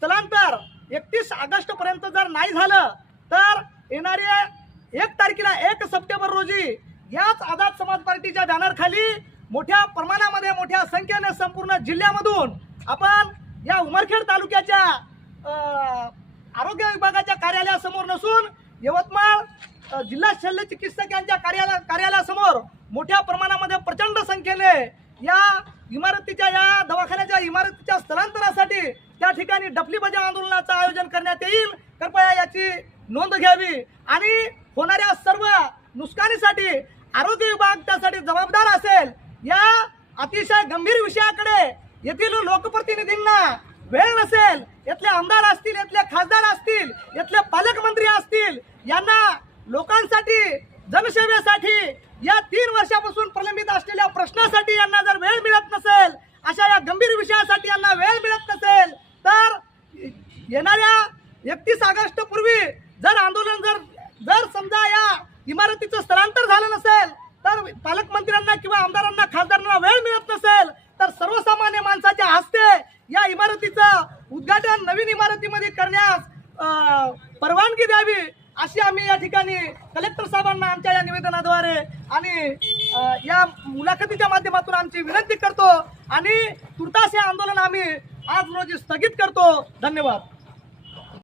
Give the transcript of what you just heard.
स्थलांतर एकतीस ऑगस्ट पर्यंत जर नाही झालं तर येणाऱ्या एक तारखेला एक सप्टेंबर रोजी याच आझाद समाज पार्टीच्या बॅनरखाली मोठ्या प्रमाणामध्ये मोठ्या संख्येने संपूर्ण जिल्ह्यामधून आपण या उमरखेड तालुक्याच्या आरोग्य विभागाच्या कार्यालयासमोर नसून यवतमाळ जिल्हा शल्य चिकित्सक यांच्या कार्यालय कार्यालयासमोर मोठ्या प्रमाणामध्ये प्रचंड संख्येने या इमारतीच्या या दवाखान्याच्या इमारतीच्या स्थलांतरा या ठिकाणी डफली बजाव आंदोलनाचं आयोजन करण्यात येईल. कृपया याची नोंद घ्यावी. आणि होणाऱ्या सर्व नुकसानीसाठी आरोग्य विभाग त्यासाठी जबाबदार असेल. या अतिशय गंभीर विषयाकडे येथील लोकप्रतिनिधींना वेळ नसेल. यातले आमदार असतील यातले खासदार असतील यातले पालकमंत्री असतील यांना लोकांसाठी जनसेवेसाठी या तीन वर्षापासून प्रलंबित असलेल्या प्रश्नासाठी यांना जर वेळ मिळत नसेल अशा या गंभीर विषयासाठी यांना वेळ मिळत येणाऱ्या एकतीस ऑगस्ट पूर्वी जर आंदोलन जर जर समजा या इमारतीचं स्थलांतर झालं नसेल तर पालकमंत्र्यांना किंवा आमदारांना खासदारांना वेळ मिळत नसेल तर सर्वसामान्य माणसाच्या हस्ते या इमारतीचं उद्घाटन नवीन इमारतीमध्ये करण्यास परवानगी द्यावी अशी आम्ही या ठिकाणी कलेक्टर साहेबांना आमच्या या निवेदनाद्वारे आणि या मुलाखतीच्या माध्यमातून आमची विनंती करतो आणि तुर्तास हे आंदोलन आम्ही आज रोजी स्थगित करतो. धन्यवाद.